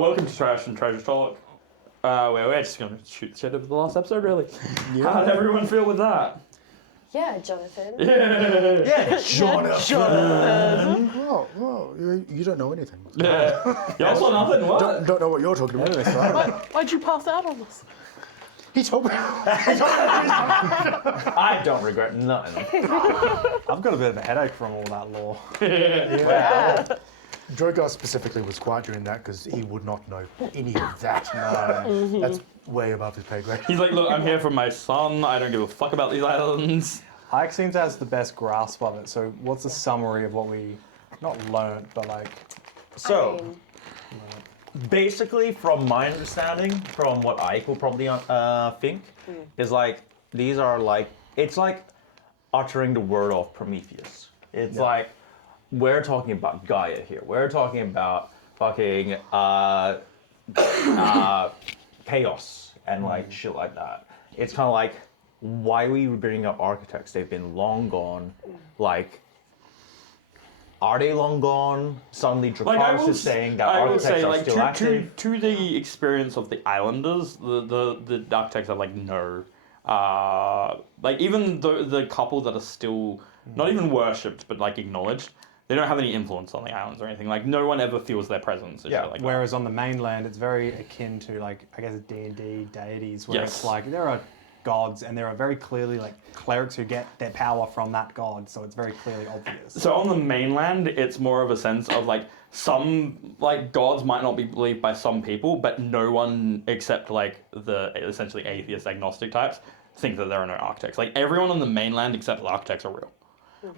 Welcome to Trash and Treasure Talk. Where we're just going to shoot the shit over the last episode, really. Yeah. How did everyone feel with that? Yeah, Jonathan. Yeah, Jonathan. Well, you don't know anything. Yeah. You also nothing, what? Don't know what you're talking about. Why'd you pass out on us? He told me. I don't regret nothing. I've got a bit of a headache from all that lore. Yeah. Drogar specifically was quiet during that because he would not know any of that. No, that's way above his pay grade. He's like, look, I'm here for my son. I don't give a fuck about these islands. Ike seems to have the best grasp of it. So, what's the summary of what we not learnt, but like? So, basically, from my understanding, from what Ike will probably think, is like these are like it's like uttering the word of Prometheus. It's like we're talking about Gaia here. We're talking about fucking chaos and like shit like that. It's kind of like why are we bringing up architects? They've been long gone. Like, are they long gone? Suddenly, Dracarys is saying that architects are still active. To the experience of the islanders, the architects are like no. Like even the couple that are still not even worshipped but like acknowledged, they don't have any influence on the islands or anything. Like no one ever feels their presence. Yeah. Like Whereas on the mainland, it's very akin to like I guess D&D deities, where it's like there are gods and there are very clearly like clerics who get their power from that god, so it's very clearly obvious. So on the mainland, it's more of a sense of like some like gods might not be believed by some people, but no one except like the essentially atheist agnostic types think that there are no architects. Like everyone on the mainland except the architects are real.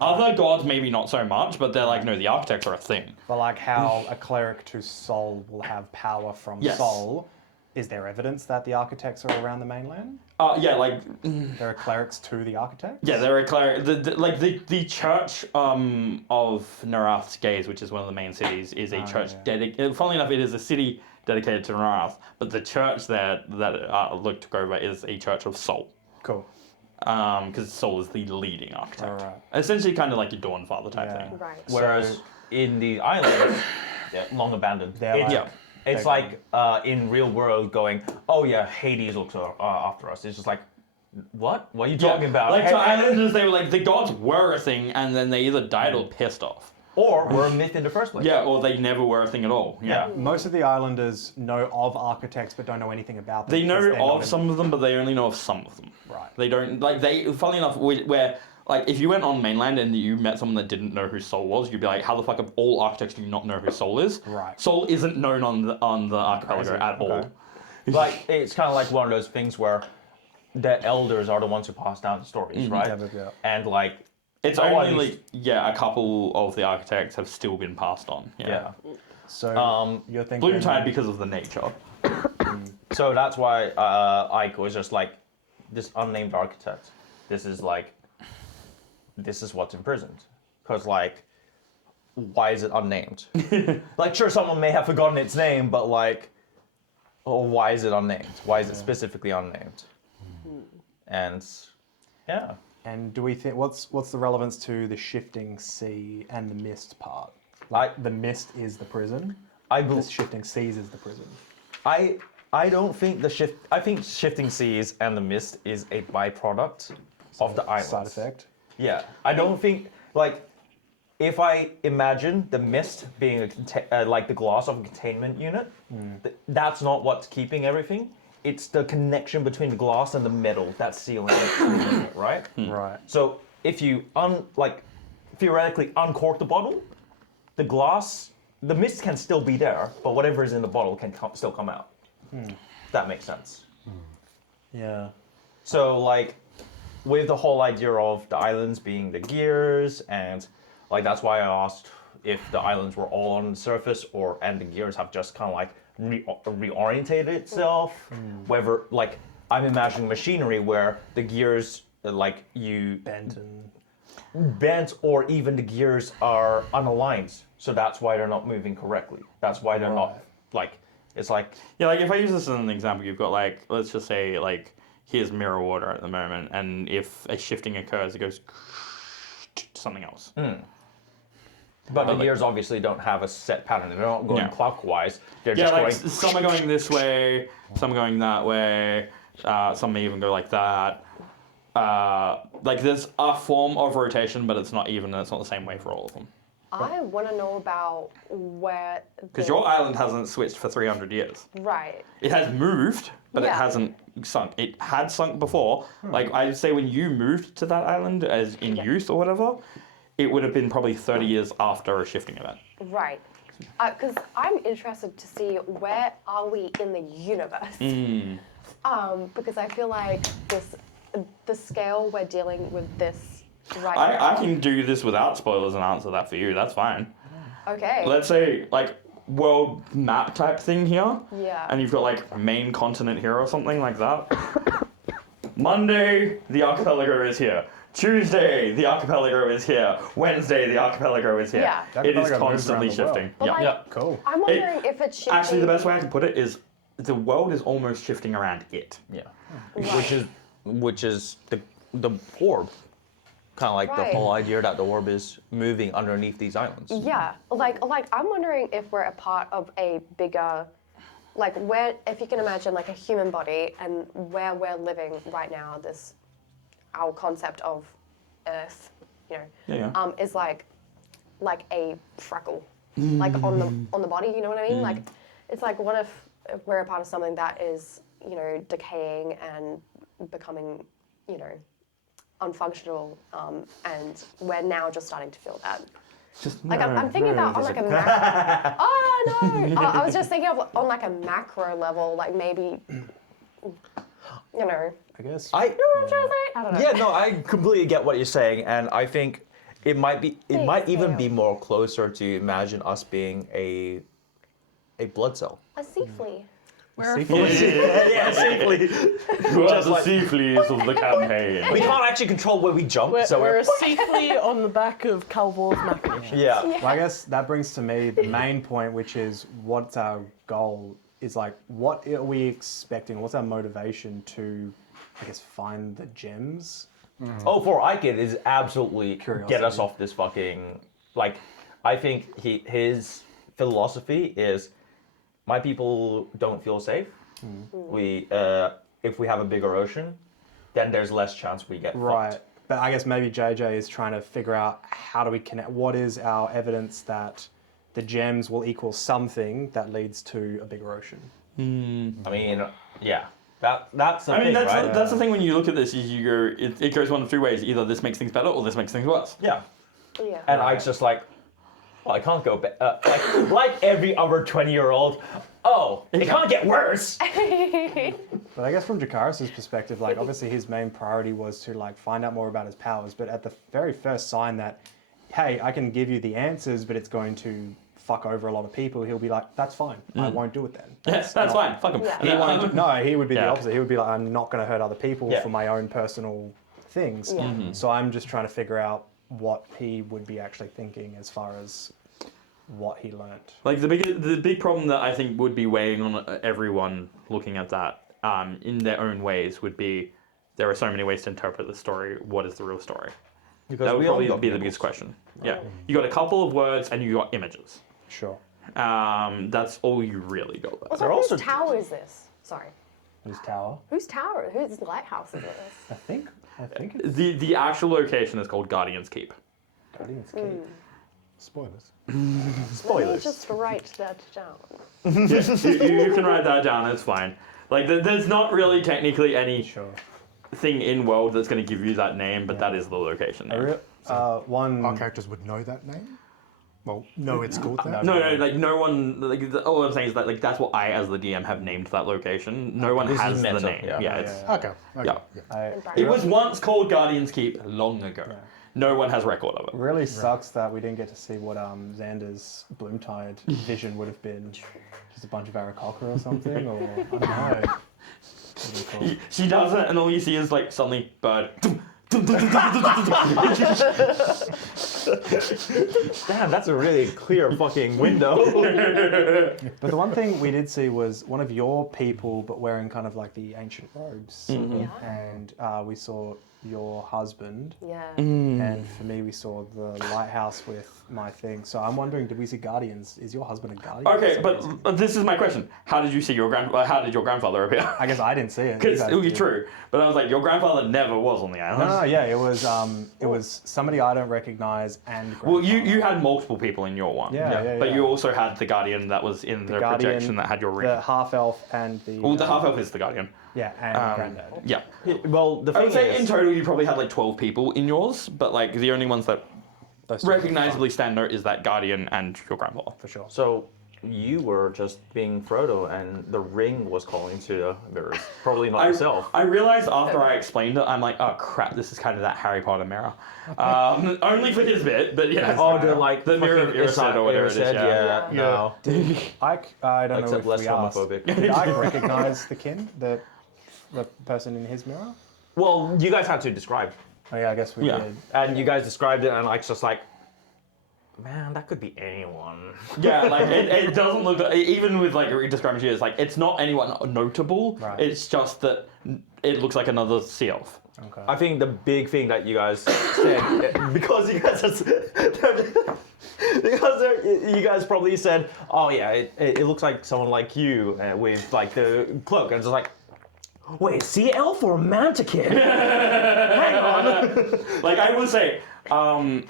Other gods maybe not so much, but they're like, no, the architects are a thing. But like how a cleric to Sol will have power from Sol, is there evidence that the architects are around the mainland? Yeah, like There are clerics to the architects? yeah, there are the church of Narath's Gaze, which is one of the main cities, is a church dedicated. Funnily enough, it is a city dedicated to Narath, but the church there that Luke took over is a church of Sol. Cool. Because Sol is the leading architect. Alright. Essentially, kind of like your Dawn Father type thing. Right. Whereas in the islands, long abandoned. They're It's like in real world going, oh yeah, Hades looks after us. It's just like, what? What are you talking about? Like to islanders, they were like the gods were a thing, and then they either died or pissed off. Or were a myth in the first place. Yeah, or they never were a thing at all. Yeah. Most of the islanders know of architects but don't know anything about them. They know of some of them, but they only know of some of them. Right. They don't like they. Funnily enough, where like if you went on mainland and you met someone that didn't know who Sol was, you'd be like, how the fuck of all architects do you not know who Sol is? Right. Sol isn't known on the archipelago at all. Like it's kind of like one of those things where the elders are the ones who pass down the stories, right? Yeah. And like It's only a couple of the architects have still been passed on. Yeah. So you're thinking Bloomtide because of the nature. So that's why Ike was just like, this unnamed architect. This is what's imprisoned. Because like, why is it unnamed? Like, sure, someone may have forgotten its name, but like, why is it unnamed? Why is it specifically unnamed? And yeah. And do we think what's the relevance to the shifting sea and the mist part? Like the mist is the prison. The shifting seas is the prison. I don't think I think shifting seas and the mist is a byproduct of the islands. Side effect. Yeah, I don't think like if I imagine the mist being like the glass of a containment unit, that's not what's keeping everything. It's the connection between the glass and the metal that's sealing it, right? Right. So if you theoretically uncork the bottle, the mist can still be there, but whatever is in the bottle can still come out. That makes sense. Yeah. So like with the whole idea of the islands being the gears, and like that's why I asked if the islands were all on the surface and the gears have just kind of like reorientated itself. Whether like I'm imagining machinery where the gears like you bent or even the gears are unaligned, so that's why they're not moving correctly. That's why they're not like it's like like if I use this as an example, you've got like let's just say like here's mirror water at the moment, and if a shifting occurs, it goes to something else. But the gears obviously don't have a set pattern. They're not going Yeah. clockwise. They're Yeah, just like going. some are going this way, some are going that way. Some may even go like that. Like there's a form of rotation, but it's not even. It's not the same way for all of them. I want to know about where. Because your island hasn't switched for 300 years. Right. It has moved, but it Yeah. hasn't sunk. It had sunk before. Like I'd say when you moved to that island as in Yeah. youth or whatever, it would have been probably 30 years after a shifting event. Right. Because I'm interested to see where are we in the universe. Because I feel like the scale we're dealing with this right now. I can do this without spoilers and answer that for you. That's fine. Okay. Let's say like world map type thing here. Yeah. And you've got like main continent here or something like that. Monday, the archipelago is here. Tuesday, the archipelago is here. Wednesday, the archipelago is here. Yeah. The It is archipelago moves constantly around the world. shifting. But Yeah. like, Yeah. Cool. I'm wondering if it's shifting. Actually, the best way I can put it is the world is almost shifting around it. Yeah. Right. Which is the orb. Kind of like Right. the whole idea that the orb is moving underneath these islands. Yeah, like I'm wondering if we're a part of a bigger, like where, if you can imagine like a human body and where we're living right now, this, our concept of Earth, you know, Yeah. is like a freckle, like on the body. You know what I mean? Like, it's like what if we're a part of something that is, you know, decaying and becoming, you know, unfunctional, and we're now just starting to feel that. Just Like I'm thinking about on like a macro. Oh no! I was just thinking of on like a macro level, like maybe, you know, I guess. what I'm trying to say? I don't know. Yeah, no, I completely get what you're saying, and I think it might even be scale. more closer to imagine us being a blood cell. A sea flea. We're Yeah, safely. Who are the like- sea fleas of the campaign? We can't actually control where we jump, We're, so we're we're. a sea flea on the back of Calvor's machination. Yeah. Well, I guess that brings to me the main point, which is what's our goal? Is like, what are we expecting? What's our motivation to, I guess, find the gems? Oh, for Ike, it is absolutely Curiosity. get us off this fucking. Like, I think his philosophy is, my people don't feel safe. We, if we have a bigger ocean, then there's less chance we get Right. fucked. But I guess maybe JJ is trying to figure out how do we connect. What is our evidence that the gems will equal something that leads to a bigger ocean? I mean, yeah, that's the I mean, thing, that's right? that's the thing when you look at this. Is you go, it goes one of two ways. Either this makes things better, or this makes things worse. Yeah. Yeah. And Ike's just like, well, I can't go back. Like every other 20-year-old, oh, it can't get worse. But I guess from Jakaris' perspective, like obviously his main priority was to like find out more about his powers. But at the very first sign that, hey, I can give you the answers, but it's going to fuck over a lot of people, he'll be like, that's fine. I won't do it then. Yes, that's fine. Fuck him. Yeah. No, he would be the Yeah. opposite. He would be like, I'm not going to hurt other people Yeah. for my own personal things. Yeah. So I'm just trying to figure out what he would be actually thinking as far as what he learnt. Like the big problem that I think would be weighing on everyone looking at that in their own ways would be there are so many ways to interpret the story. What is the real story? Because That would we all probably got be the nipples. biggest question. Yeah, you got a couple of words and you got images. Sure. That's all you really got. There. Also, They're whose also- tower is this? Sorry. His tower. Whose tower? Whose lighthouse is this? I think it's The actual location is called Guardian's Keep. Guardian's Keep. Spoilers. Let me Spoilers. just write that down. You can write that down. It's fine. Like there's not really technically any Sure. thing in world that's going to give you that name, but that is the location. A Name. real, one. Our characters would know that name? Well, no, it's called that. No, like no one. Like all I'm saying is that like that's what I, as the DM, have named that location. No one This is has the meta, name. yeah. Yeah, it's, Okay. Yeah. I, it was once called Guardian's Keep long ago. Yeah. No one has record of it. really sucks that we didn't get to see what Xander's Bloomtide vision would have been. Just a bunch of Aarakocra or something, or I don't know. What'd we call it? She does it, and all you see is like suddenly bird. Damn, that's a really clear fucking window. But the one thing we did see was one of your people, but wearing kind of like the ancient robes. Yeah. And we saw your husband, Yeah. and for me, we saw the lighthouse with my thing. So I'm wondering, did we see guardians? Is your husband a guardian? Okay, for some reason? but this is my question. How did you see your how did your grandfather appear? I guess I didn't see it. You Because guys it would be did. true. But I was like, your grandfather never was on the island. No, yeah, it was somebody I don't recognize and. Well, you grandfather. had multiple people in your one. Yeah. But you also had the guardian that was in the Guardian, projection that had your ring. the half elf and the. Well, the half elf is the guardian. Yeah, and granddad. Yeah. Well, the I thing would say in is, total you probably had like 12 people in yours, but like the only ones that Those two. recognizably stand out is that guardian and your grandfather. For sure. so you were just being Frodo, and the ring was calling to the mirrors. Probably not yourself. I realized after I explained it, I'm like, oh crap, this is kind of that Harry Potter mirror. Only for his bit, but yeah. Oh, the mirror of Erised or whatever it is. Yeah, Yeah. no. I don't know Except if less we asked. homophobic. Did I recognize the kin, the person in his mirror? Well, you guys had to describe, Oh yeah, I guess we Yeah. did. and you guys described it, and like just like, man, that could be anyone. Yeah, like it doesn't look even with like describing it, it's like it's not anyone notable. Right. It's just that it looks like another sea elf. Okay. I think the big thing that you guys said, because you guys you guys probably said, oh yeah, it looks like someone like you with like the cloak, and it's like, wait, sea elf or mantikin? Hang on. Like I will say,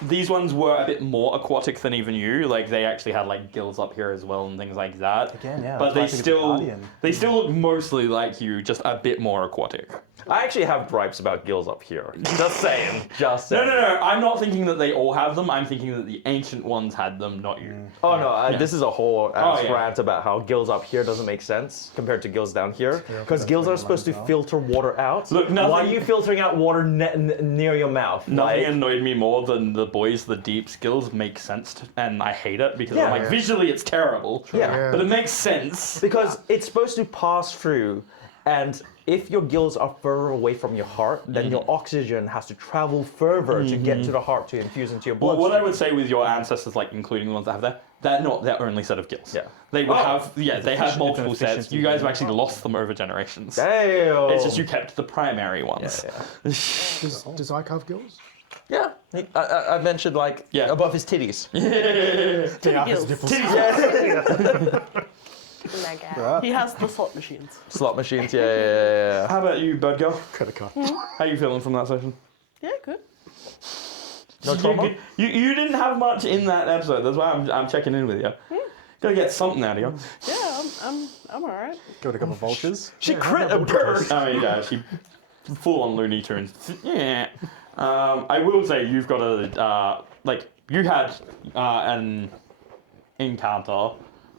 these ones were a bit more aquatic than even you. Like they actually had like gills up here as well and things like that. Again, yeah, But that's they why I think it's a still guardian. they still look mostly like you, just a bit more aquatic. I actually have gripes about gills up here. Just saying. Just saying. No. I'm not thinking that they all have them. I'm thinking that the ancient ones had them, not you. Oh no, this is a whole yeah. rant about how gills up here doesn't make sense compared to gills down here. Because that's gills are pretty supposed to lines out. filter water out. Look, Why nothing- are you filtering out water near your mouth? Nothing Like, annoyed me more than the boys, the deep skills make sense, and I hate it because Yeah. I'm like, Yeah. visually it's terrible, Yeah. but it makes sense. because it's supposed to pass through, and if your gills are further away from your heart, then your oxygen has to travel further to get to the heart to infuse into your Well, blood. what I would say with your ancestors, like including the ones that have there, they're not their only set of gills. Yeah. They will Oh. have, they have multiple sets. efficiency You guys have thing. actually lost them over generations. Damn. It's just you kept the primary ones. Does Ike have gills? Yeah. I mentioned like Yeah. above his titties. Yeah, gills. Mega. He has the slot machines. Slot machines. Yeah. How about you, Bird Girl? Credit card. How you feeling from that session? Yeah, good. No trauma. You didn't have much in that episode. That's why I'm checking in with you. Gotta get something out of you. Yeah, I'm all right. Got a couple of vultures. She crit a bird. Oh yeah, she full on Looney Tunes. Yeah. I will say you've got a like you had an encounter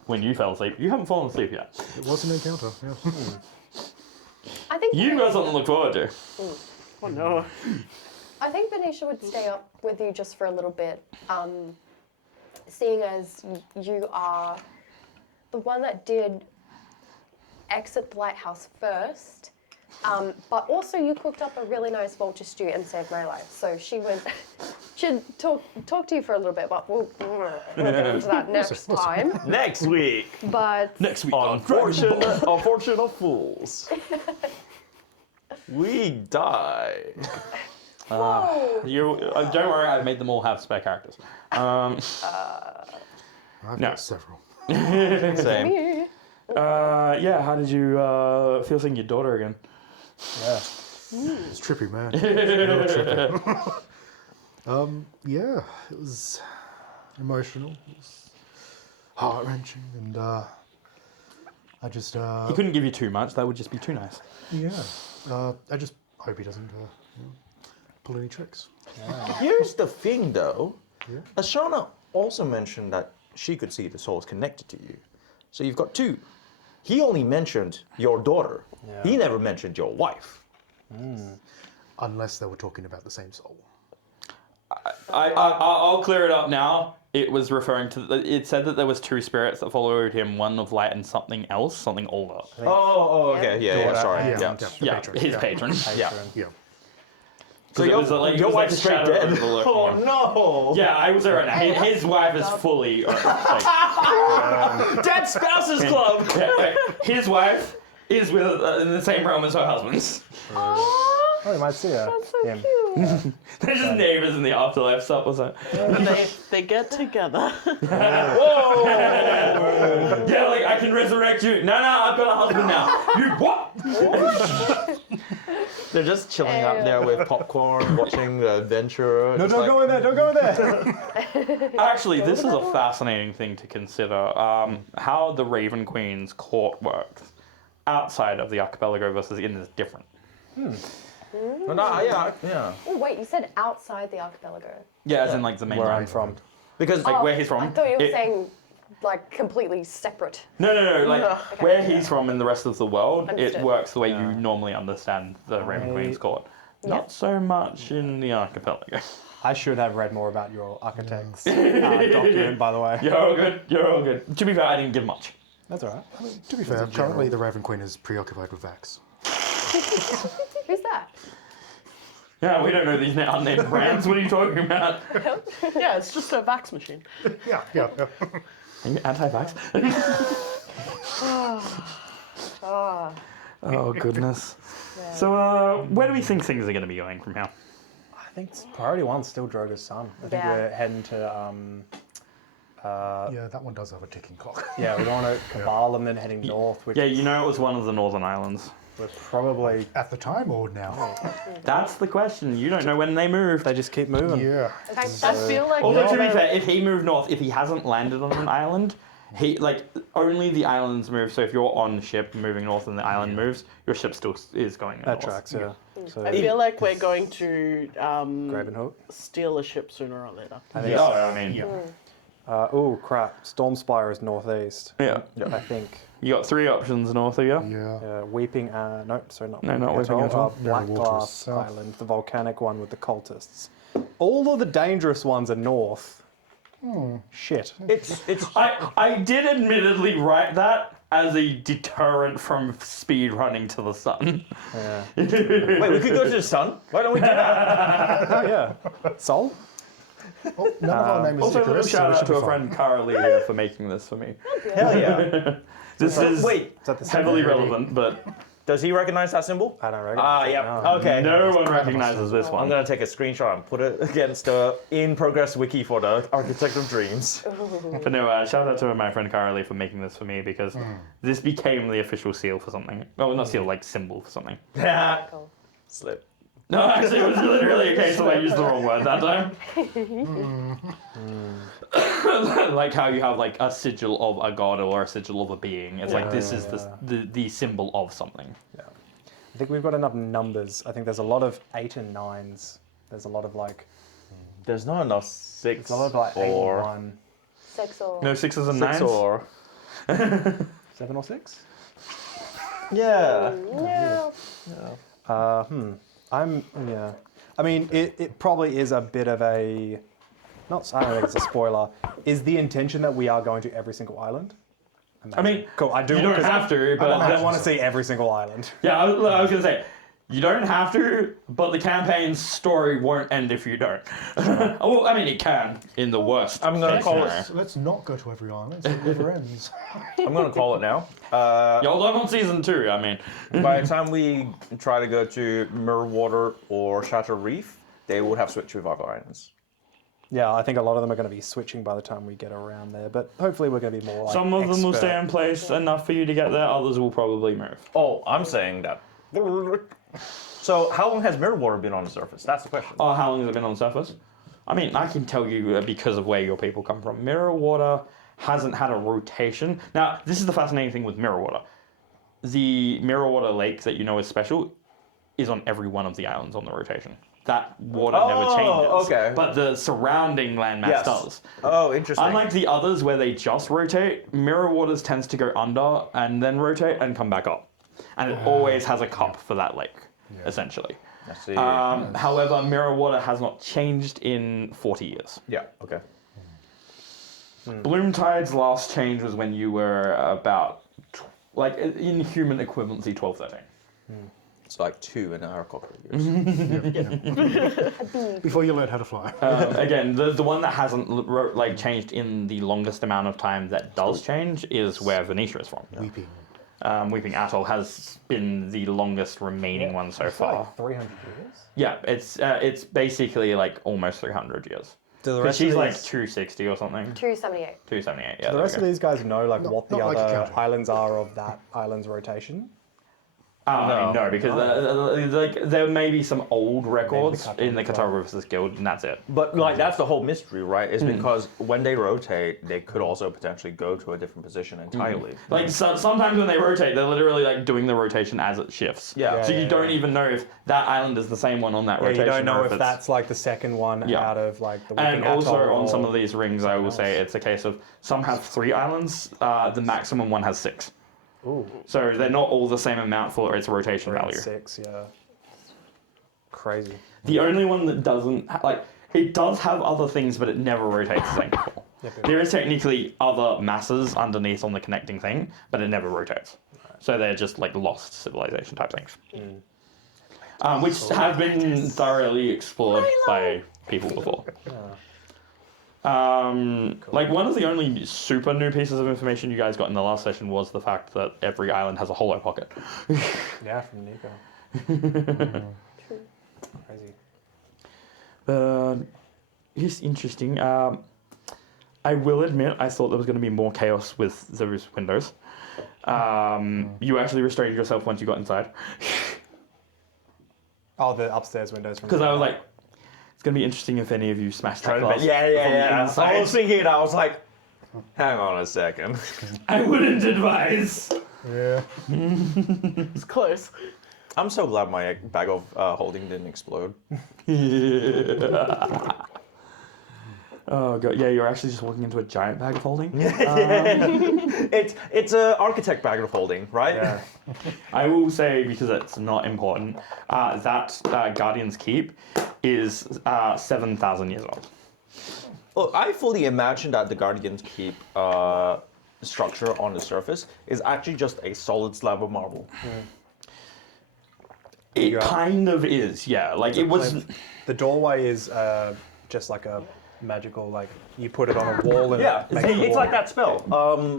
when you fell asleep. You haven't fallen asleep yet. It was an encounter. Yeah. I think You got something to look forward to. Oh no. I think Benicia would stay up with you just for a little bit, seeing as you are the one that did exit the lighthouse first, but also you cooked up a really nice vulture stew and saved my life. So she would should talk to you for a little bit, but we'll get into that next time. Next week. But Next week on Unfortunate fools. We die. whoa, You don't worry, I've made them all have spare characters. I've No. got several. Same. you. Yeah. How did you feel seeing your daughter again? Yeah. It's trippy, man. Real trippy. Yeah, it was emotional. It was heart-wrenching, and I just He couldn't give you too much. That would just be too nice. I just hope he doesn't pull any tricks. Here's the thing, though. Yeah. Ashana also mentioned that she could see the souls connected to you. So you've got two. He only mentioned your daughter. Yeah. He never mentioned your wife. Unless they were talking about the same soul. I'll clear it up now. It was referring to. It said that there was two spirits that followed him, one of light and something else, something older. Oh, okay. Yeah, Daughter sorry. and- Yeah. The Yeah, patron. his Yeah. patron. Yeah. Yeah. So it your, was like- it your was wife like is straight shadow dead. overlooking Oh him. no! Yeah, I was there right now. His wife is fully. Dead Spouses Club! His wife is with in the same realm as her husband's. Oh, you might see her. That's so him. cute. They're just neighbors in the afterlife stuff or something. They get together. Whoa! Yeah, like I can resurrect you. No, I've got a husband now. You what? They're just chilling out there with popcorn, watching the adventure. No, just don't like- go in there. Don't go in there. Actually, this is a fascinating thing to consider. How the Raven Queen's court works outside of the archipelago versus in is different. But no, yeah. Oh wait, you said outside the archipelago. Yeah, as in like the main Where line. I'm from. Because Like where he's from. I thought you were it- saying like completely separate. No, like Okay. where he's from in the rest of the world, Understood. it works the way you normally understand the Raven Queen's court. Not so much in the archipelago. I should have read more about your architect's document, by the way. You're all good. You're all good. To be fair, I didn't give much. That's all right. To be fair, currently the Raven Queen is preoccupied with Vax. Who's that? Yeah, we don't know these unnamed brands. What are you talking about? Yeah, it's just a vax machine. Yeah. Are you anti-vax? Oh goodness. So where do we think things are going to be going from here? I think priority one's still Drogo's son. I think Yeah. we're heading to Yeah, that one does have a ticking clock. yeah, we're going to Cabal and then heading north, which Yeah, you know it was one of the northern islands. we're probably At the time or now? That's the question. You don't know when they moved. they just keep moving. Yeah. In fact, I that's feel like Although to be they're- fair, if he moved north, if he hasn't landed on an island, he like only the islands move. So if you're on ship moving north and the island moves, your ship still is going That north. tracks, yeah. So I feel like we're going to Gravenhook. steal a ship sooner or later. I think Yeah, so. I mean, Oh crap! Stormspire is northeast. yeah. I think. You got three options north of you. Yeah. Weeping. No, sorry, not. No, not Weeping Atoll. Black Narrow Waters Glass south. Island, the volcanic one with the cultists. All of the dangerous ones are north. Shit. it's I did admittedly write that as a deterrent from speed running to the sun. Yeah. wait, we could go to the sun. Why don't we do that? Oh yeah. Soul. Oh, none of our name is Also, a little Icarus, so shout we out should to be a fine. friend, Cara Lee, here for making this for me. Hell yeah! This is Wait, Is that the same? heavily relevant, but does he recognize that symbol? I don't reckon. Ah, yep. Okay. no one recognizes this I'm one. gonna take a screenshot and put it against the in-progress wiki for the Architect of Dreams. But no, shout out to my friend Cara Lee for making this for me because this became the official seal for something. Oh, not seal, like symbol for something. cool. Slip. No, actually, it was literally a case of I used the wrong word that time. Like how you have like a sigil of a god or a sigil of a being. It's like this is the symbol of something. I think we've got enough numbers. I think there's a lot of 8 and 9s. There's a lot of like. There's not enough six It's a lot of like 8 or and 1. Six or No sixes and six nines. or 7 or 6? yeah. no. Yeah. I mean, it probably is a bit of a. Not. I don't think it's a spoiler. Is the intention that we are going to every single island? I mean, Cool. I do. you don't 'cause have to, but I don't want to see every single island. yeah, I was gonna say. You don't have to, but the campaign's story won't end if you don't. Well, I mean, it can in the worst. I'm gonna case call scenario. Let's not go to every island, so it never ends. I'm gonna call it now. Y'all don't on season 2. I mean, By the time we try to go to Mirrorwater or Shatter Reef, they would have switched with other islands. Yeah, I think a lot of them are going to be switching by the time we get around there, but hopefully we're going to be more like some of them will expert. stay in place enough for you to get there. Others will probably move. Oh, I'm saying that. So, how long has Mirrorwater been on the surface? That's the question. Oh, how long has it been on the surface? I mean, I can tell you because of where your people come from. Mirrorwater hasn't had a rotation. Now, this is the fascinating thing with Mirrorwater. The Mirrorwater lake that you know is special is on every one of the islands on the rotation. That water never changes. Okay. But the surrounding landmass Yes. does. Oh, interesting. Unlike the others where they just rotate, Mirrorwaters tends to go under and then rotate and come back up. And it always has a cup for that lake, essentially. I see. However, Mirrorwater has not changed in 40 years. Yeah, okay. Bloomtide's last change was when you were about, like, in human equivalency, 12, 13. It's like 2 in our corporate years. Before you learn how to fly. Again, the one that hasn't changed in the longest amount of time that does change is where Venetia is from. Weeping. Weeping Atoll has been the longest remaining one so It's far. like 300 years. Yeah, it's basically like almost 300 years. Do the Because rest she's of like these, 260 or something. 278. 278, yeah. the rest of these guys know like what the not like other accounting. islands are of that island's rotation? I mean, no, because like there may be some old records Qatar in the as well. Cartographers Guild, and that's it. But like that's the whole mystery, right? Is because when they rotate, they could also potentially go to a different position entirely. Like sometimes when they rotate, they're literally like doing the rotation as it shifts. Yeah. So you Yeah, don't even know if that island is the same one on that Yeah, rotation. you don't know or if it's... that's like the second one Yeah. out of like the And Weeping also Atoll on some or- of these rings, I will say else. it's a case of some have 3 islands. The maximum one has 6. Ooh, So they're not all the same amount for its rotation 3 and value. 6, yeah. Crazy. The only one that doesn't like it does have other things, but it never rotates the same people. There is technically other masses underneath on the connecting thing, but it never rotates. So they're just like lost civilization type things, which have been thoroughly explored by people before. Like one of the only super new pieces of information you guys got in the last session was the fact that every island has a hollow pocket. Yeah, from Nico. Crazy. It's interesting. I will admit, I thought there was going to be more chaos with those windows. You actually restrained yourself once you got inside. Oh, the upstairs windows from Because I was like, it's going to be interesting if any of you smash that glass Yeah, from the yeah. inside. I was thinking it. I was like, hang on a second. I wouldn't advise. Yeah. It's close. I'm so glad my bag of holding didn't explode. Oh god, yeah, you're actually just walking into a giant bag of holding. It's a architect bag of holding, right? Yeah. I will say, because it's not important, that Guardian's Keep is 7,000 years old. Look, I fully imagine that the Guardian's Keep structure on the surface is actually just a solid slab of marble. It kind of is, yeah. Like it was. The doorway is just like a magical, like you put it on a wall and Yeah, it makes the it's wall. like that spell,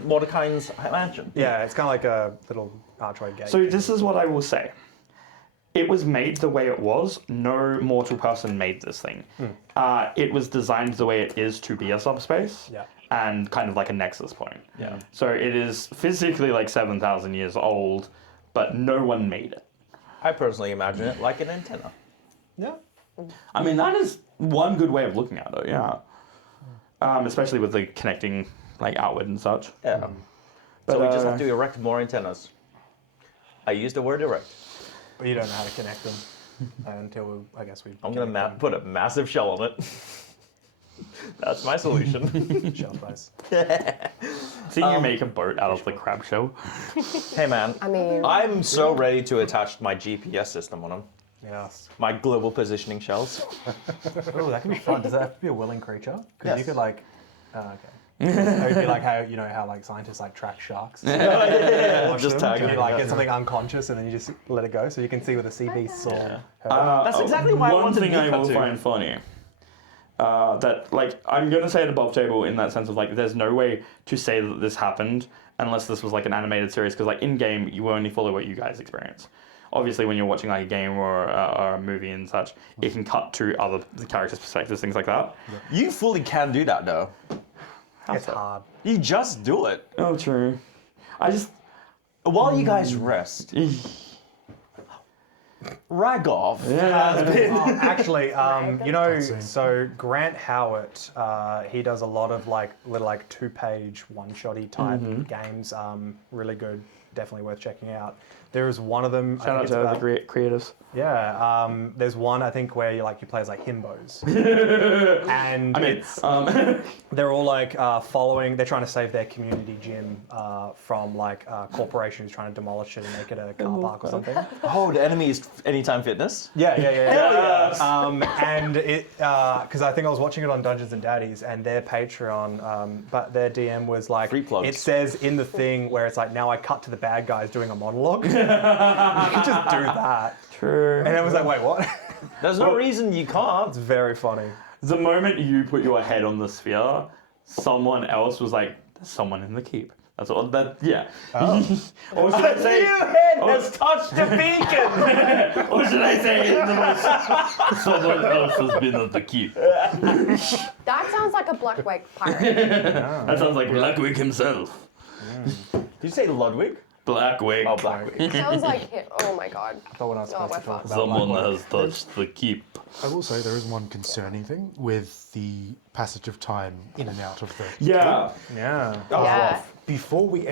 Mordecai's mansion. Yeah, it's kind of like a little archway gate. So this is what I will say. It was made the way it was. No mortal person made this thing. It was designed the way it is to be a subspace. Yeah. And kind of like a nexus point. Yeah. So it is physically like 7,000 years old, but no one made it. I personally imagine it like an antenna. Yeah. I mean, that is one good way of looking at it, yeah. Especially with the connecting like outward and such. Yeah. But, So we just have to erect more antennas. I use the word erect. But you don't know how to connect them until I guess we. I'm gonna put a massive shell on it. That's my solution. Shell space. See, you make a boat out of the crab shell. Hey man, I mean, I'm so ready to attach my GPS system on them. Yes. My global positioning shells. Oh, that could be fun. Does that have to be a willing creature? Because you Yes. could like. Okay. It would be like how like scientists like track sharks. Watch Just them, tag and them. you like get something unconscious and then you just let it go, so you can see where the sea beasts saw. her. That's exactly why I One wanted thing I Nico will to. find funny, that like I'm gonna say it above table in that sense of like there's no way to say that this happened unless this was like an animated series, because like in game you only follow what you guys experience. Obviously, when you're watching like a game or a movie and such, it can cut to the characters' perspectives, things like that. You fully can do that though. It's hard. You just do it. Oh, true. I just While you guys rest, Ragov has been. Oh, actually, you know, Cutscene. so Grant Howitt, he does a lot of like little like 2-page one-shotty type games. Really good, definitely worth checking out. There is one of them. shout out to the creatives. Yeah, there's one I think where you play as like himbos, and I mean, it's they're all like following. They're trying to save their community gym from like a corporation who's trying to demolish it and make it a car park or something. Oh, the enemy is Anytime Fitness. Yeah. And it because I think I was watching it on Dungeons and Daddies and their Patreon, but their DM was like, Free plugs. it says in the thing where it's like, now I cut to the bad guys doing a monologue. You could just do that. True. And I was like, wait, what? There's no reason you can't. It's very funny. The moment you put your head on the sphere, someone else was like, "There's someone in the keep. That's all. That yeah. Oh. Or should I A say? new head has touched the beacon. Or should I say in the most? Someone else has been at the keep. That sounds like a Blackwick pirate. That sounds like Blackwig himself. Did you say Ludwig? Blackwig. Oh, Blackwig. Sounds like him. Oh my god. I thought when I was supposed we're to talk fucked. about Someone Blackwood. has touched the keep. I will say there is one concerning thing with the passage of time in and out of the. Yeah. Yeah. Yeah. Before we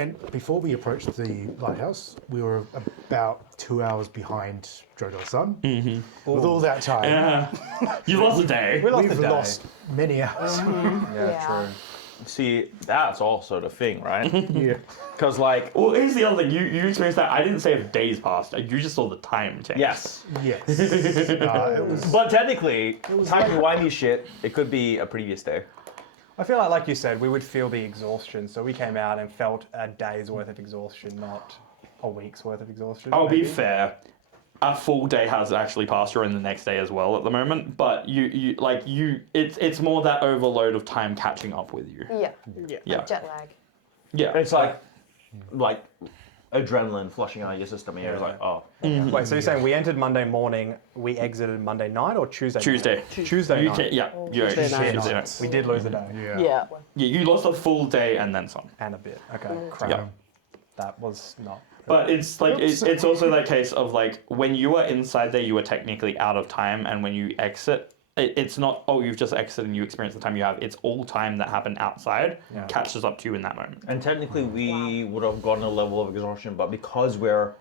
approached the lighthouse, we were about 2 hours behind Drogo's Sun. Mm-hmm. With all that time, Yeah. You lost a day. We lost we've a day. lost many hours. Yeah, Yeah. true. See, that's also the thing, right? Yeah. Because, like, Well, here's the other thing. You experienced that. I didn't say if days passed. You just saw the time change. yes. Yes. It was. But technically, timey-wimey shit, it could be a previous day. I feel like you said, we would feel the exhaustion. So we came out and felt a day's worth of exhaustion, not a week's worth of exhaustion. I'll be maybe. fair. A full day has actually passed. You're in the next day as well at the moment. But it's more that overload of time catching up with you. Yeah. Yeah. Jet lag. Yeah. It's like adrenaline flushing out of your system. And you're like, oh. Wait, so you're saying we entered Monday morning, we exited Monday night or Tuesday night? Tuesday. Tuesday You night. can, yeah. Yeah. Tuesday night. Tuesday Shit. night. We did lose a day. Yeah. Yeah. Yeah, you lost a full day and then some. And a bit. Okay, crap. Yeah. That was not. But it's like it's also that case of like when you are inside there, you are technically out of time, and when you exit, it's not you've just exited and you experience the time you have. It's all time that happened outside catches up to you in that moment. And technically, we would have gotten a level of exhaustion, but because we're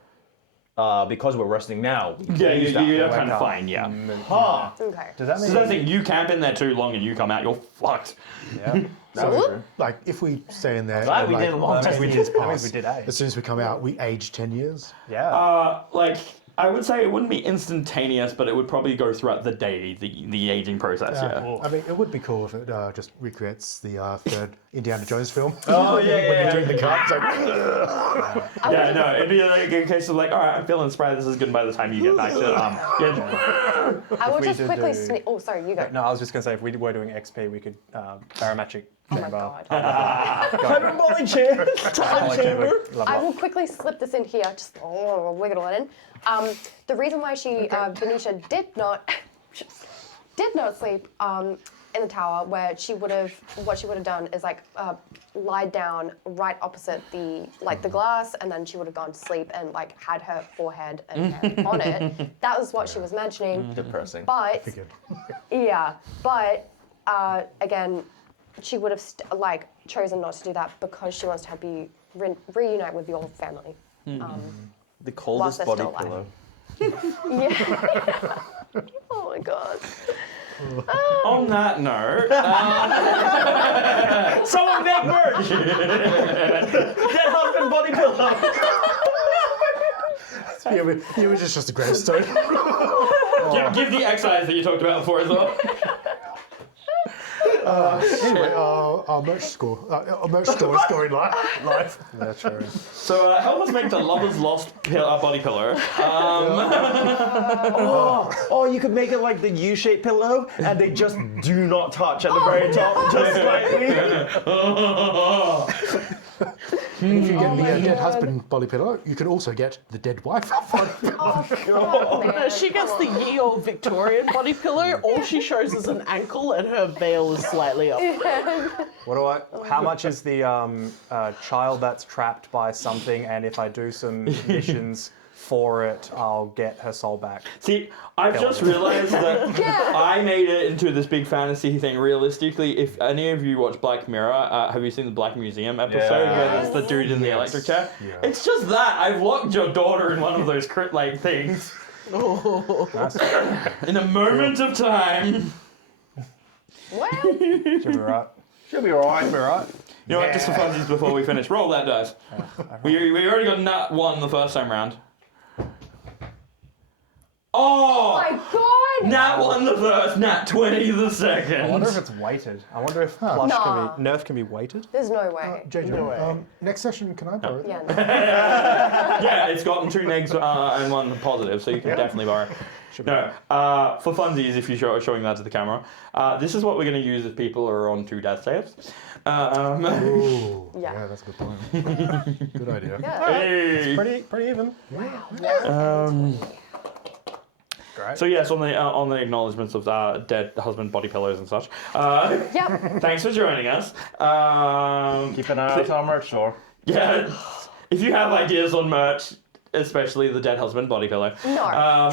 resting now, we Yeah, use you're that. kind of fine. Yeah. Huh. Okay. Does that So mean? that's the thing. You camp in there too long and you come out, you're fucked. Yeah. So, like, if we stay in there, Glad we like, didn't want 10 to. years That means pass, we did 8. as soon as we come out, we age 10 years. Yeah. Like I would say it wouldn't be instantaneous, but it would probably go throughout the day, the aging process. Yeah. I mean, it would be cool if it just recreates the third Indiana Jones film. Oh, yeah, When yeah, you drink the cup, it's like, Yeah, no, it'd be like a case of like, all right, I'm feeling inspired. This is good by the time you get back to yeah. I will we just did quickly do- sneak. Oh, sorry, you go. No, I was just going to say, if we were doing XP, we could barometric Oh my chamber. god. Hyperbolic chamber. Time chamber. Love I that. will quickly slip this in here. Just wiggle it in. The reason why Venetia did not sleep in the tower, what she would have done is like lied down right opposite the glass, and then she would have gone to sleep and like had her forehead and head on it. That was what she was mentioning. Depressing. But figured. yeah, but again, she would have chosen not to do that because she wants to reunite with your family. The Whilst coldest they're body still alive. pillow. Yeah. Oh my god. On that note, Someone make merch! Dead husband body pillow! It was just a gravestone. give the exercise that you talked about before as well. Anyway, our merch store is going live. That's true. So help us make the Lover's Lost body pillow. Oh, you could make it like the U-shaped pillow, and they just do not touch at the very top, just slightly. If you get the dead husband body pillow, you can also get the dead wife body pillow. Oh, No, man. she gets the ye old Victorian body pillow. All she shows is an ankle and her veil is slightly up. How much is the child that's trapped by something, and if I do some missions for it, I'll get her soul back? See, I've just realized that I made it into this big fantasy thing. Realistically, if any of you watch Black Mirror, have you seen the Black Museum episode where there's the dude in the electric chair? Yeah. It's just that. I've locked your daughter in one of those crit-like things. In a moment of time. Well, Should be right. She'll be alright. Should be right. You know what, just for funsies before we finish, roll that dice. We already got nat 1 the first time round. Oh! my god! Nat 1 the first, nat 20 the I second. wonder if it's weighted. I wonder if plush Nah. nerf can be weighted. There's no way. JJ, next session, can I borrow it? Yeah. No. Yeah, it's gotten 2 negs and 1 positive, so you can definitely borrow. No, for funsies, if you're showing that to the camera, this is what we're going to use if people are on 2 death saves. Ooh, Yeah. yeah, that's a good point. Good idea. Yeah. Hey. Pretty even. Great. So yes, on the acknowledgements of dead husband body pillows and such. Yep. Thanks for joining us. Keep an eye out on our merch store. Yeah, if you have ideas on merch, especially the dead husband body pillow. No.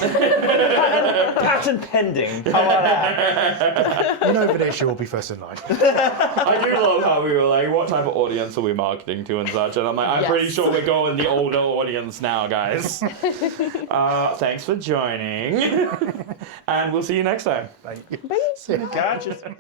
Patent pending. How about that? You know Venetia will be first in line. I do love how we were like, what type of audience are we marketing to and such? And I'm like, I'm pretty Yes. sure we're going the older audience now, guys. Thanks for joining, and we'll see you next time. Gotcha.